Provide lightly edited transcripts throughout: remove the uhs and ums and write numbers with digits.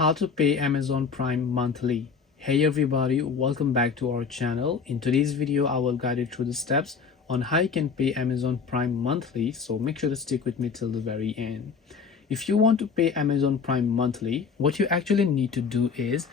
How to pay Amazon Prime monthly. Hey everybody, welcome back to our channel. In today's video I will guide you through the steps on how you can pay Amazon Prime monthly, so make sure to stick with me till the very end. If you want to pay Amazon Prime monthly, what you actually need to do is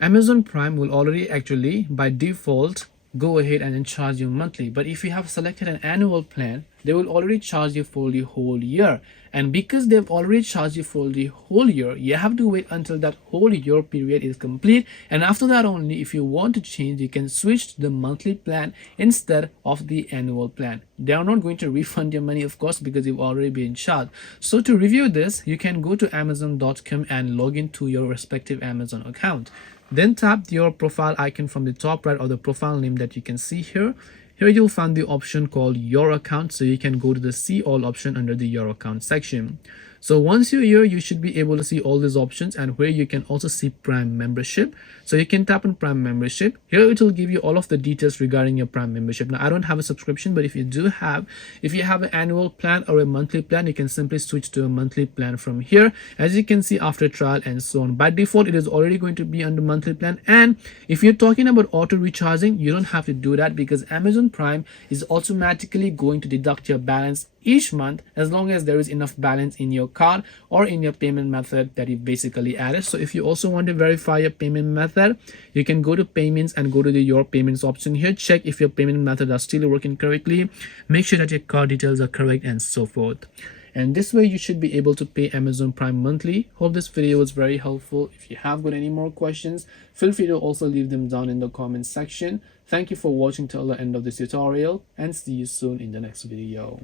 Amazon Prime will already actually by default go ahead and then charge you monthly, but if you have selected an annual plan, they will already charge you for the whole year. And because they've already charged you for the whole year, you have to wait until that whole year period is complete, and after that only, if you want to change, you can switch to the monthly plan instead of the annual plan. They are not going to refund your money, of course, because you've already been charged. So to review this, you can go to amazon.com and log into your respective Amazon account. Then tap your profile icon from the top right, or the profile name that you can see here. Here you'll find the option called Your Account, so you can go to the See All option under the Your Account section. So once you're here, you should be able to see all these options, and where you can also see Prime membership. So you can tap on Prime membership. Here it will give you all of the details regarding your Prime membership. Now I don't have a subscription, but if you have an annual plan or a monthly plan, you can simply switch to a monthly plan from here. As you can see, after trial and so on, by default it is already going to be under monthly plan. And if you're talking about auto recharging, you don't have to do that, because Amazon Prime is automatically going to deduct your balance each month as long as there is enough balance in your card or in your payment method that you basically added. So if you also want to verify your payment method, you can go to payments and go to the Your Payments option here. Check if your payment method are still working correctly, make sure that your card details are correct, and so forth. And this way you should be able to pay Amazon Prime monthly. Hope this video was very helpful. If you have got any more questions, feel free to also leave them down in the comment section. Thank you for watching till the end of this tutorial, and see you soon in the next video.